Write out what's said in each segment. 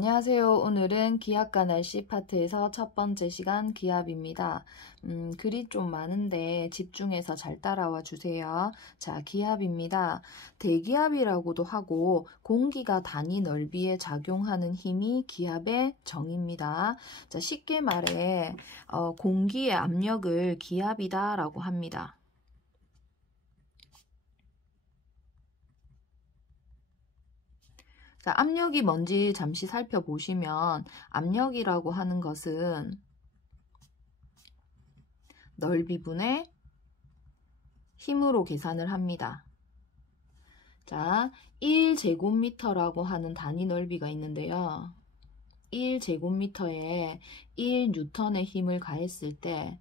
안녕하세요. 오늘은 기압과 날씨 파트에서 첫 번째 시간 기압입니다. 글이 좀 많은데 집중해서 잘 따라와 주세요. 자, 기압입니다. 대기압이라고도 하고 공기가 단위 넓이에 작용하는 힘이 기압의 정의입니다. 자, 쉽게 말해 공기의 압력을 기압이다 라고 합니다. 자, 압력이 뭔지 잠시 살펴보시면 압력이라고 하는 것은 넓이분의 힘으로 계산을 합니다. 자, 1제곱미터라고 하는 단위 넓이가 있는데요. 1제곱미터에 1뉴턴의 힘을 가했을 때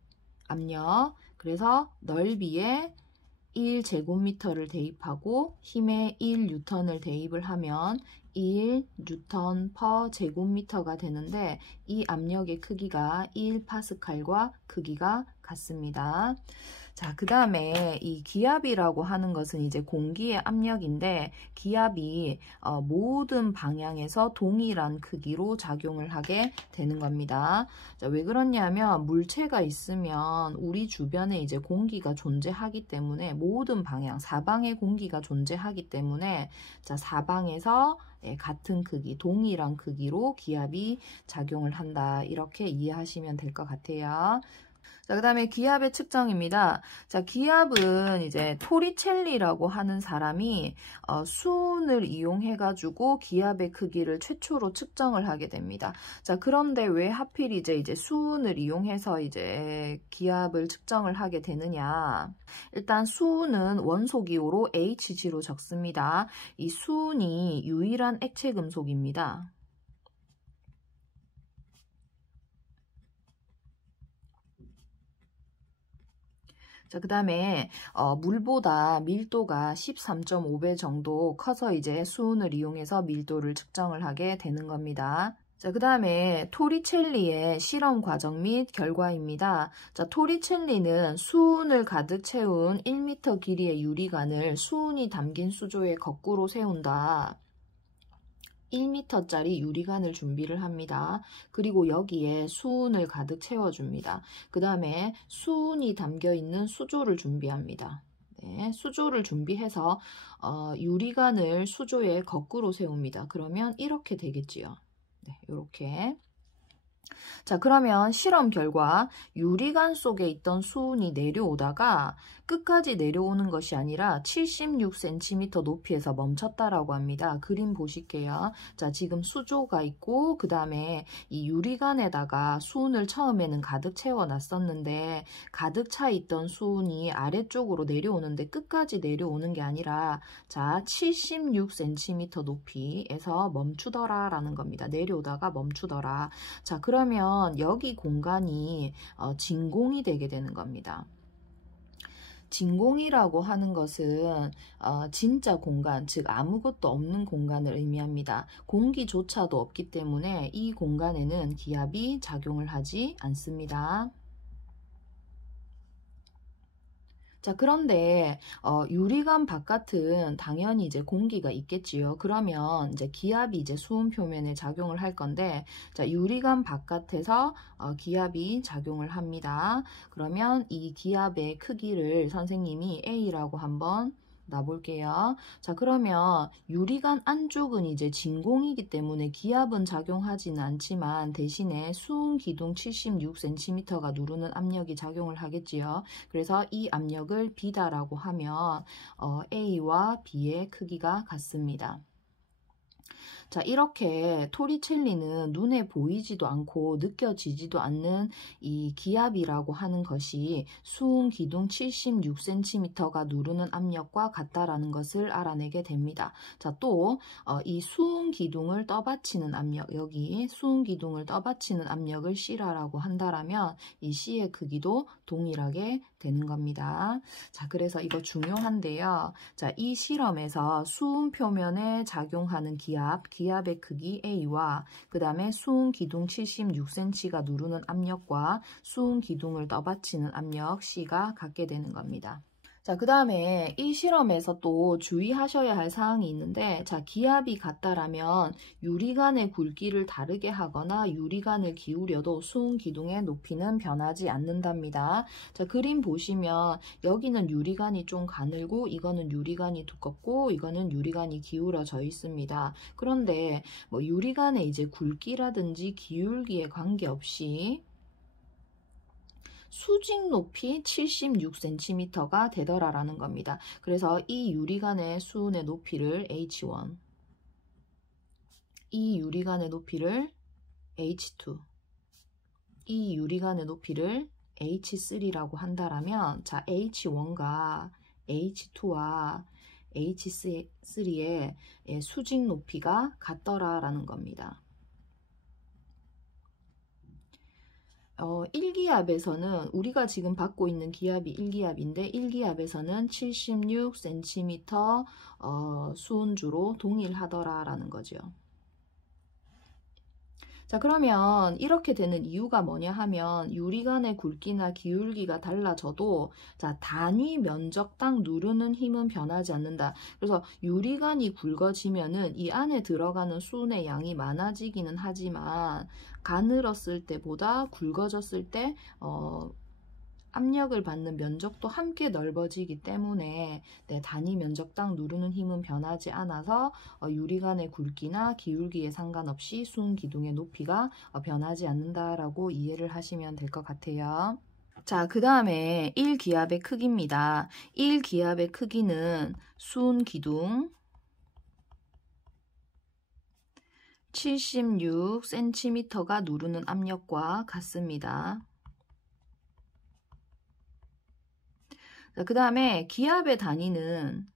압력, 그래서 넓이에 1제곱미터를 대입하고 힘에 1뉴턴을 대입을 하면 1뉴턴 퍼 제곱미터가 되는데 이 압력의 크기가 1파스칼과 크기가 같습니다. 자, 그 다음에 이 기압이라고 하는 것은 이제 공기의 압력인데 기압이 모든 방향에서 동일한 크기로 작용을 하게 되는 겁니다. 자, 왜 그러냐면 물체가 있으면 우리 주변에 이제 공기가 존재하기 때문에 모든 방향, 사방에 공기가 존재하기 때문에 자, 사방에서 같은 크기, 동일한 크기로 기압이 작용을 한다. 이렇게 이해하시면 될 것 같아요. 자, 그 다음에 기압의 측정입니다. 자, 기압은 이제 토리첼리라고 하는 사람이 수은을 이용해가지고 기압의 크기를 최초로 측정을 하게 됩니다. 자, 그런데 왜 하필 이제 수은을 이용해서 이제 기압을 측정을 하게 되느냐? 일단 수은은 원소기호로 Hg로 적습니다. 이 수은이 유일한 액체 금속입니다. 자, 그 다음에 물보다 밀도가 13.5배 정도 커서 이제 수은을 이용해서 밀도를 측정을 하게 되는 겁니다. 자, 그 다음에 토리첼리의 실험 과정 및 결과입니다. 자, 토리첼리는 수은을 가득 채운 1m 길이의 유리관을 수은이 담긴 수조에 거꾸로 세운다. 1m짜리 유리관을 준비를 합니다. 그리고 여기에 수은을 가득 채워줍니다. 그 다음에 수은이 담겨있는 수조를 준비합니다. 네, 수조를 준비해서 유리관을 수조에 거꾸로 세웁니다. 그러면 이렇게 되겠지요. 네, 이렇게. 자, 그러면 실험 결과 유리관 속에 있던 수은이 내려오다가 끝까지 내려오는 것이 아니라 76cm 높이에서 멈췄다라고 합니다. 그림 보실게요. 자, 지금 수조가 있고 그 다음에 이 유리관에다가 수은을 처음에는 가득 채워놨었는데 가득 차 있던 수은이 아래쪽으로 내려오는데 끝까지 내려오는 게 아니라 자, 76cm 높이에서 멈추더라 라는 겁니다. 내려오다가 멈추더라. 자, 그러면 여기 공간이 진공이 되게 되는 겁니다. 진공이라고 하는 것은 진짜 공간, 즉 아무것도 없는 공간을 의미합니다. 공기조차도 없기 때문에 이 공간에는 기압이 작용을 하지 않습니다. 자, 그런데 유리관 바깥은 당연히 이제 공기가 있겠지요. 그러면 이제 기압이 이제 수은 표면에 작용을 할 건데, 자, 유리관 바깥에서 기압이 작용을 합니다. 그러면 이 기압의 크기를 선생님이 A라고 한번 놔볼게요. 자, 그러면 유리관 안쪽은 이제 진공이기 때문에 기압은 작용하지는 않지만 대신에 수은 기둥 76cm가 누르는 압력이 작용을 하겠지요. 그래서 이 압력을 B다라고 하면 A와 B의 크기가 같습니다. 자, 이렇게 토리첼리는 눈에 보이지도 않고 느껴지지도 않는 이 기압이라고 하는 것이 수은 기둥 76cm가 누르는 압력과 같다라는 것을 알아내게 됩니다. 자, 또 이 수은 기둥을 떠받치는 압력, 여기 수은 기둥을 떠받치는 압력을 C라고 한다라면 이 C의 크기도 동일하게 되는 겁니다. 자, 그래서 이거 중요한데요. 자, 이 실험에서 수은 표면에 작용하는 기압의 크기 A와 그 다음에 수은 기둥 76cm가 누르는 압력과 수은 기둥을 떠받치는 압력 C가 같게 되는 겁니다. 자, 그 다음에 이 실험에서 또 주의하셔야 할 사항이 있는데, 자, 기압이 같다라면 유리관의 굵기를 다르게 하거나 유리관을 기울여도 수은 기둥의 높이는 변하지 않는답니다. 자, 그림 보시면 여기는 유리관이 좀 가늘고 이거는 유리관이 두껍고 이거는 유리관이 기울어져 있습니다. 그런데 뭐 유리관의 이제 굵기라든지 기울기에 관계없이 수직 높이 76cm가 되더라라는 겁니다. 그래서 이 유리관의 수은의 높이를 H1, 이 유리관의 높이를 H2, 이 유리관의 높이를 H3라고 한다라면, 자, H1과 H2와 H3의 수직 높이가 같더라라는 겁니다. 1기압에서는 우리가 지금 받고 있는 기압이 1기압인데 1기압에서는 76cm 수은주로 동일하더라라는 거죠. 자, 그러면 이렇게 되는 이유가 뭐냐 하면 유리관의 굵기나 기울기가 달라져도 자, 단위 면적당 누르는 힘은 변하지 않는다. 그래서 유리관이 굵어지면은 이 안에 들어가는 수은의 양이 많아지기는 하지만 가늘었을 때보다 굵어졌을 때 압력을 받는 면적도 함께 넓어지기 때문에 단위 면적당 누르는 힘은 변하지 않아서 유리관의 굵기나 기울기에 상관없이 수은 기둥의 높이가 변하지 않는다라고 이해를 하시면 될 것 같아요. 자, 그 다음에 1기압의 크기입니다. 1기압의 크기는 수은 기둥 76cm가 누르는 압력과 같습니다. 그 다음에 기압의 단위는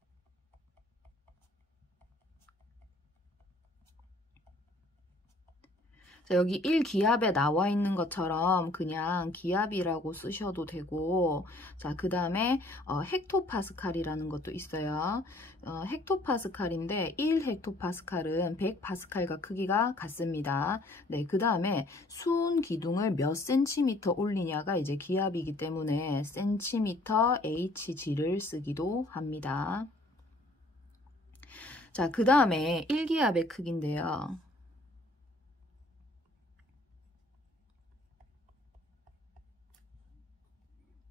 자, 여기 1기압에 나와 있는 것처럼 그냥 기압이라고 쓰셔도 되고, 자, 그 다음에 헥토파스칼이라는 것도 있어요. 헥토파스칼인데 1헥토파스칼은 100파스칼과 크기가 같습니다. 네, 그 다음에 수은 기둥을 몇 센티미터 올리냐가 이제 기압이기 때문에 센티미터 Hg를 쓰기도 합니다. 자, 그 다음에 1기압의 크기인데요.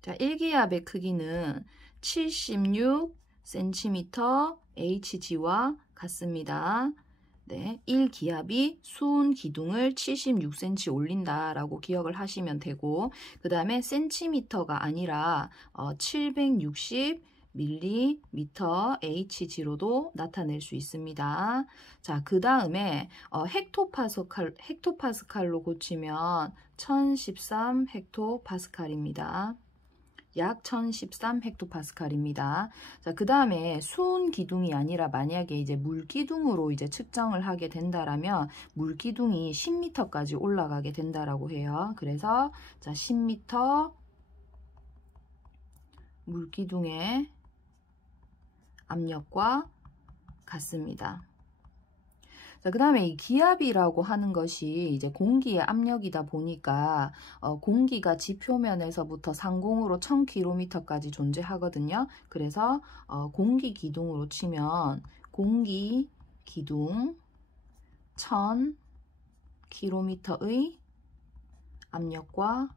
자, 1기압의 크기는 76cm Hg와 같습니다. 네, 1기압이 수은 기둥을 76cm 올린다라고 기억을 하시면 되고, 그 다음에 센티미터가 아니라 760mm Hg로도 나타낼 수 있습니다. 자, 그 다음에 헥토파스칼로 고치면 1013 헥토파스칼입니다. 약 1013 헥토파스칼입니다. 자, 그 다음에 수은 기둥이 아니라 만약에 이제 물기둥으로 이제 측정을 하게 된다라면 물기둥이 10m까지 올라가게 된다라고 해요. 그래서 자, 10m 물기둥의 압력과 같습니다. 자, 그 다음에 이 기압이라고 하는 것이 이제 공기의 압력이다 보니까 공기가 지표면에서부터 상공으로 1000km까지 존재하거든요. 그래서 공기 기둥으로 치면 공기 기둥 1000km의 압력과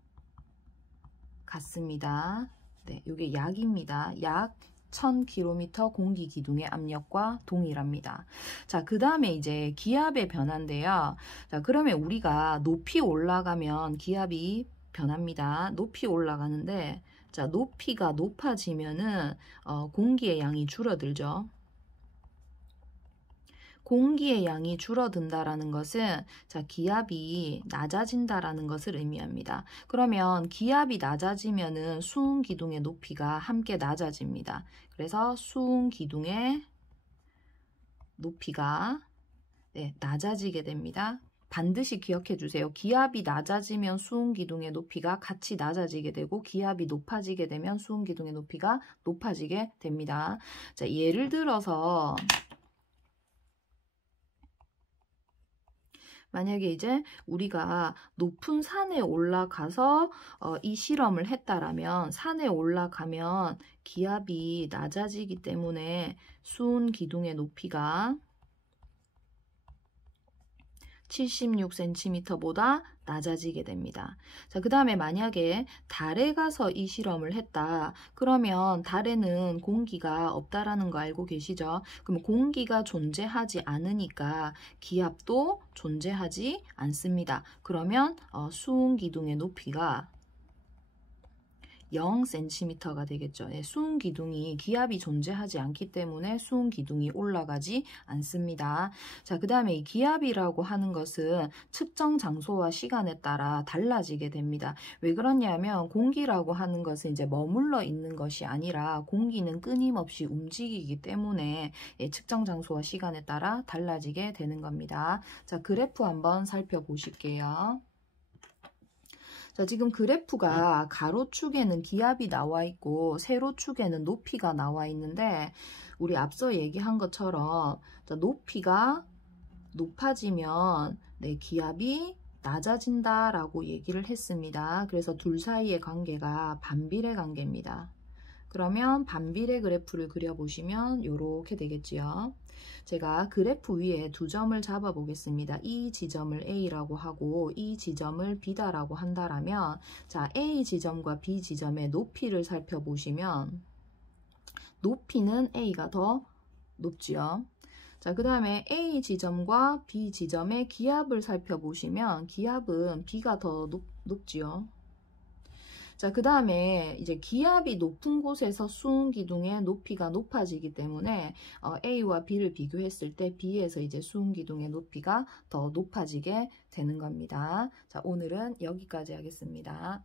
같습니다. 네, 이게 약입니다. 약 1000km 공기 기둥의 압력과 동일합니다. 자, 그 다음에 이제 기압의 변화인데요. 자, 그러면 우리가 높이 올라가면 기압이 변합니다. 높이 올라가는데, 자, 높이가 높아지면은 공기의 양이 줄어들죠. 공기의 양이 줄어든다라는 것은 자, 기압이 낮아진다라는 것을 의미합니다. 그러면 기압이 낮아지면은 수은 기둥의 높이가 함께 낮아집니다. 그래서 수은 기둥의 높이가 낮아지게 됩니다. 반드시 기억해 주세요. 기압이 낮아지면 수은 기둥의 높이가 같이 낮아지게 되고 기압이 높아지게 되면 수은 기둥의 높이가 높아지게 됩니다. 자, 예를 들어서 만약에 이제 우리가 높은 산에 올라가서 이 실험을 했다라면 산에 올라가면 기압이 낮아지기 때문에 수은 기둥의 높이가 76cm보다 낮아지게 됩니다. 자, 그 다음에 만약에 달에 가서 이 실험을 했다. 그러면 달에는 공기가 없다라는 거 알고 계시죠? 그럼 공기가 존재하지 않으니까 기압도 존재하지 않습니다. 그러면 수은 기둥의 높이가 0cm가 되겠죠. 네, 수은 기둥이 기압이 존재하지 않기 때문에 수은 기둥이 올라가지 않습니다. 자, 그 다음에 이 기압이라고 하는 것은 측정 장소와 시간에 따라 달라지게 됩니다. 왜 그러냐면 공기라고 하는 것은 이제 머물러 있는 것이 아니라 공기는 끊임없이 움직이기 때문에 측정 장소와 시간에 따라 달라지게 되는 겁니다. 자, 그래프 한번 살펴보실게요. 자, 지금 그래프가 가로축에는 기압이 나와 있고 세로축에는 높이가 나와 있는데 우리 앞서 얘기한 것처럼 자, 높이가 높아지면 기압이 낮아진다라고 얘기를 했습니다. 그래서 둘 사이의 관계가 반비례 관계입니다. 그러면 반비례 그래프를 그려보시면 이렇게 되겠지요. 제가 그래프 위에 두 점을 잡아 보겠습니다. 이 지점을 A라고 하고 이 지점을 B다라고 한다라면 자, A 지점과 B 지점의 높이를 살펴보시면 높이는 A가 더 높지요. 자, 그 다음에 A 지점과 B 지점의 기압을 살펴보시면 기압은 B가 더 높지요. 자, 그 다음에 이제 기압이 높은 곳에서 수은 기둥의 높이가 높아지기 때문에 A와 B를 비교했을 때 B에서 이제 수은 기둥의 높이가 더 높아지게 되는 겁니다. 자, 오늘은 여기까지 하겠습니다.